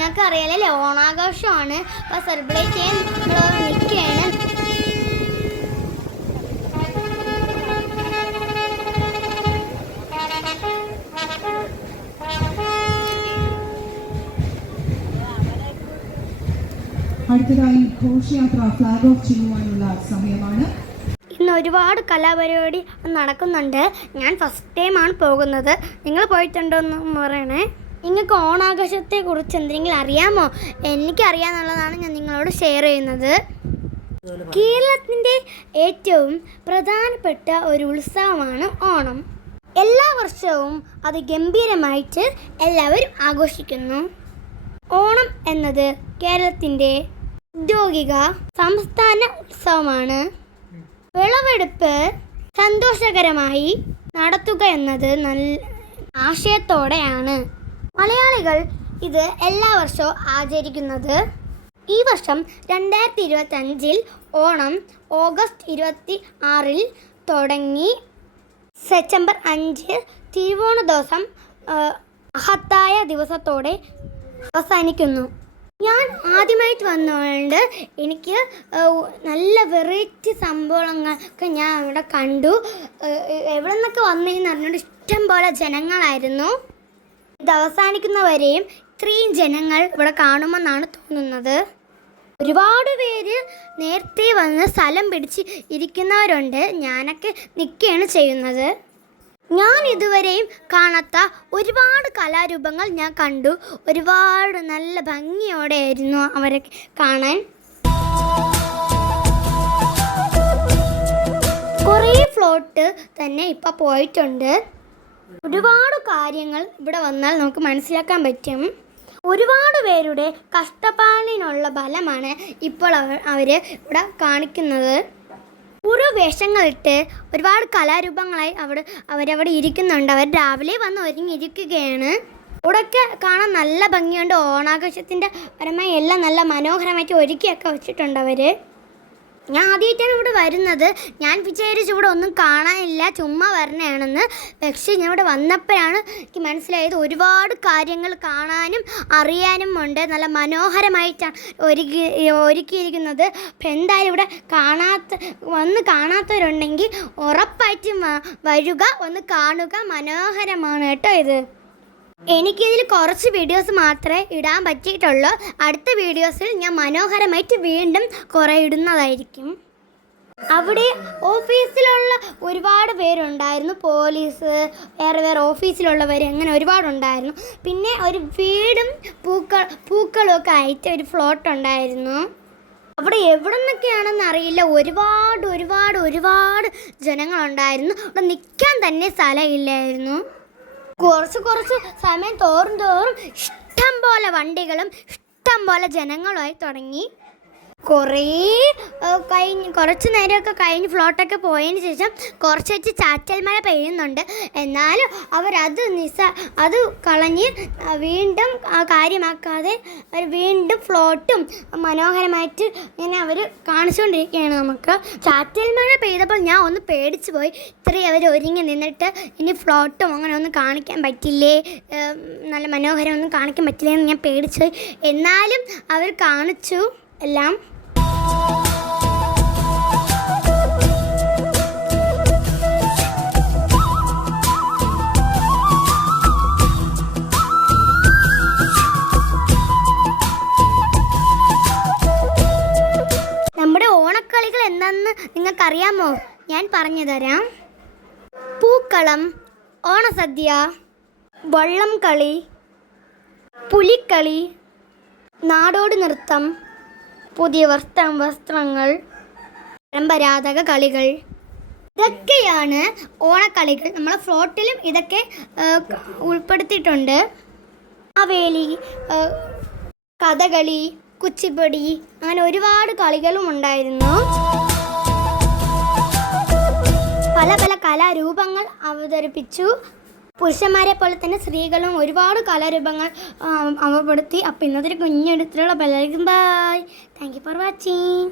നിങ്ങൾക്ക് അറിയാലല്ലേ ഓണാഘോഷമാണ്. അപ്പോൾ സെലിബ്രേറ്റ് ചെയ്യാൻ നമ്മൾ നിൽക്കുകയാണ്. അടുത്തതായി ഘോഷയാത്ര ഫ്ലാഗ് ഓഫ് ചെയ്യുവാനുള്ള സമയമാണ്. ഇന്ന് ഒരുപാട് കലാപരിപാടി നടക്കുന്നുണ്ട്. ഞാൻ ഫസ്റ്റ് ടൈമാണ് പോകുന്നത്. നിങ്ങൾ പോയിട്ടുണ്ടോ എന്ന് പറയണേ. നിങ്ങൾക്ക് ഓണാഘോഷത്തെക്കുറിച്ച് എന്തെങ്കിലും അറിയാമോ? എനിക്കറിയാമെന്നുള്ളതാണ് ഞാൻ നിങ്ങളോട് ഷെയർ ചെയ്യുന്നത്. കേരളത്തിൻ്റെ ഏറ്റവും പ്രധാനപ്പെട്ട ഒരു ഉത്സവമാണ് ഓണം. എല്ലാ വർഷവും അത് ഗംഭീരമായിട്ട് എല്ലാവരും ആഘോഷിക്കുന്നു. ഓണം എന്നത് കേരളത്തിൻ്റെ ഔദ്യോഗിക സംസ്ഥാന ഉത്സവമാണ്. വിളവെടുപ്പ് സന്തോഷകരമായി നടത്തുക എന്നത് നല്ല ആശയത്തോടെയാണ് മലയാളികൾ ഇത് എല്ലാ വർഷവും ആചരിക്കുന്നത്. ഈ വർഷം 2025 ഓണം ഓഗസ്റ്റ് 26 തുടങ്ങി സെപ്റ്റംബർ 5 തിരുവോണ ദിവസം മഹത്തായ ദിവസത്തോടെ അവസാനിക്കുന്നു. ഞാൻ ആദ്യമായിട്ട് വന്നതുകൊണ്ട് എനിക്ക് നല്ല വെറൈറ്റി സംഭവങ്ങളൊക്കെ ഞാൻ ഇവിടെ കണ്ടു. എവിടെ നിന്നൊക്കെ വന്നതെന്ന് അറിഞ്ഞുകൊണ്ട് ഇഷ്ടം പോലെ ജനങ്ങളായിരുന്നു. ഇത് അവസാനിക്കുന്നവരെയും ഇത്രയും ജനങ്ങൾ ഇവിടെ കാണുമെന്നാണ് തോന്നുന്നത്. ഒരുപാട് പേര് നേരത്തെ വന്ന് സ്ഥലം പിടിച്ച് ഇരിക്കുന്നവരുണ്ട്. ഞാനൊക്കെ നിൽക്കുകയാണ് ചെയ്യുന്നത്. ഞാൻ ഇതുവരെയും കാണാത്ത ഒരുപാട് കലാരൂപങ്ങൾ ഞാൻ കണ്ടു. ഒരുപാട് നല്ല ഭംഗിയോടെ ആയിരുന്നു അവരെ കാണാൻ. കുറേ ഫ്ലോട്ട് തന്നെ ഇപ്പം പോയിട്ടുണ്ട്. ഒരുപാട് കാര്യങ്ങൾ ഇവിടെ വന്നാൽ നമുക്ക് മനസ്സിലാക്കാൻ പറ്റും. ഒരുപാട് പേരുടെ കഷ്ടപ്പാടിനുള്ള ഫലമാണ് ഇപ്പോൾ അവർ ഇവിടെ കാണിക്കുന്നത്. ഓരോ വേഷങ്ങളിട്ട് ഒരുപാട് കലാരൂപങ്ങളായി അവരവിടെ ഇരിക്കുന്നുണ്ട്. അവർ രാവിലെ വന്ന് ഒരുങ്ങിയിരിക്കുകയാണ്. ഇവിടെയൊക്കെ കാണാൻ നല്ല ഭംഗിയുണ്ട്. ഓണാഘോഷത്തിൻ്റെ പരമായി എല്ലാം നല്ല മനോഹരമായിട്ട് ഒരുക്കിയൊക്കെ വെച്ചിട്ടുണ്ട് അവർ. ഞാൻ ആദ്യമായിട്ടാണ് ഇവിടെ വരുന്നത്. ഞാൻ വിചാരിച്ചു ഇവിടെ ഒന്നും കാണാനില്ല, ചുമ്മാ വരണയാണെന്ന്. പക്ഷേ ഞാൻ ഇവിടെ വന്നപ്പോഴാണ് എനിക്ക് മനസ്സിലായത് ഒരുപാട് കാര്യങ്ങൾ കാണാനും അറിയാനും ഉണ്ട്. നല്ല മനോഹരമായിട്ടാണ് ഒരുക്കിയിരിക്കുന്നത്. അപ്പം എന്തായാലും ഇവിടെ വന്ന് കാണാത്തവരുണ്ടെങ്കിൽ ഉറപ്പായിട്ടും വരിക, ഒന്ന് കാണുക. മനോഹരമാണ് കേട്ടോ ഇത്. എനിക്കിതിൽ കുറച്ച് വീഡിയോസ് മാത്രമേ ഇടാൻ പറ്റിയിട്ടുള്ളൂ. അടുത്ത വീഡിയോസിൽ ഞാൻ മനോഹരമായിട്ട് വീണ്ടും കുറേ ഇടുന്നതായിരിക്കും. അവിടെ ഓഫീസിലുള്ള ഒരുപാട് പേരുണ്ടായിരുന്നു. പോലീസ്, വേറെ ഓഫീസിലുള്ളവർ, അങ്ങനെ ഒരുപാടുണ്ടായിരുന്നു. പിന്നെ ഒരു വീടും പൂക്കളും ഒക്കെ ആയിട്ട് ഒരു ഫ്ലോട്ട് ഉണ്ടായിരുന്നു. അവിടെ എവിടെ നിന്നൊക്കെയാണെന്ന് അറിയില്ല. ഒരുപാട് ജനങ്ങളുണ്ടായിരുന്നു. അവിടെ നിൽക്കാൻ തന്നെ സ്ഥലമില്ലായിരുന്നു. കുറച്ച് സമയം തോറും ഇഷ്ടം പോലെ വണ്ടികളും ഇഷ്ടം പോലെ ജനങ്ങളുമായി തുടങ്ങി. കുറച്ച് നേരമൊക്കെ കഴിഞ്ഞ് ഫ്ലോട്ടൊക്കെ പോയതിന് ശേഷം കുറച്ച് വെച്ച് ചാറ്റൽ മഴ പെയ്യുന്നുണ്ട്. എന്നാലും അത് കളഞ്ഞ് വീണ്ടും കാര്യമാക്കാതെ അവർ വീണ്ടും ഫ്ലോട്ടും മനോഹരമായിട്ട് ഇങ്ങനെ അവർ കാണിച്ചുകൊണ്ടിരിക്കുകയാണ് നമുക്ക്. ചാറ്റൽ മഴ പെയ്തപ്പോൾ ഞാൻ ഒന്ന് പേടിച്ചു പോയി. ഇത്രയും അവർ ഒരുങ്ങി നിന്നിട്ട് ഇനി ഫ്ലോട്ടും അങ്ങനെ ഒന്നും കാണിക്കാൻ പറ്റില്ലേ, നല്ല മനോഹരം ഒന്നും കാണിക്കാൻ പറ്റില്ലേ എന്ന് ഞാൻ പേടിച്ചു പോയി. എന്നാലും അവർ കാണിച്ചു എല്ലാം. നമ്മുടെ ഓണക്കളികൾ എന്താണെന്ന് നിങ്ങൾക്കറിയാമോ? ഞാൻ പറഞ്ഞു തരാം. പൂക്കളം, ഓണസദ്യ, വള്ളം കളി, പുലിക്കളി, നാടോടി നൃത്തം, പുതിയ വസ്ത്രങ്ങൾ, പരമ്പരാഗത കളികൾ, ഇതൊക്കെയാണ് ഓണക്കളികൾ. നമ്മളെ ഫ്ലോട്ടിലും ഇതൊക്കെ ഉൾപ്പെടുത്തിയിട്ടുണ്ട്. മാവേലി, കഥകളി, കുച്ചിപ്പുടി, അങ്ങനെ ഒരുപാട് കളികളും ഉണ്ടായിരുന്നു. പല കലാരൂപങ്ങൾ അവതരിപ്പിച്ചു. പുരുഷന്മാരെ പോലെ തന്നെ സ്ത്രീകളും ഒരുപാട് കലാരൂപങ്ങൾ അവപ്പെടുത്തി. അപ്പോൾ ഇന്നത്തെ കുഞ്ഞെടുത്തിട്ടുള്ള പലർക്കും bye. Thank you for watching.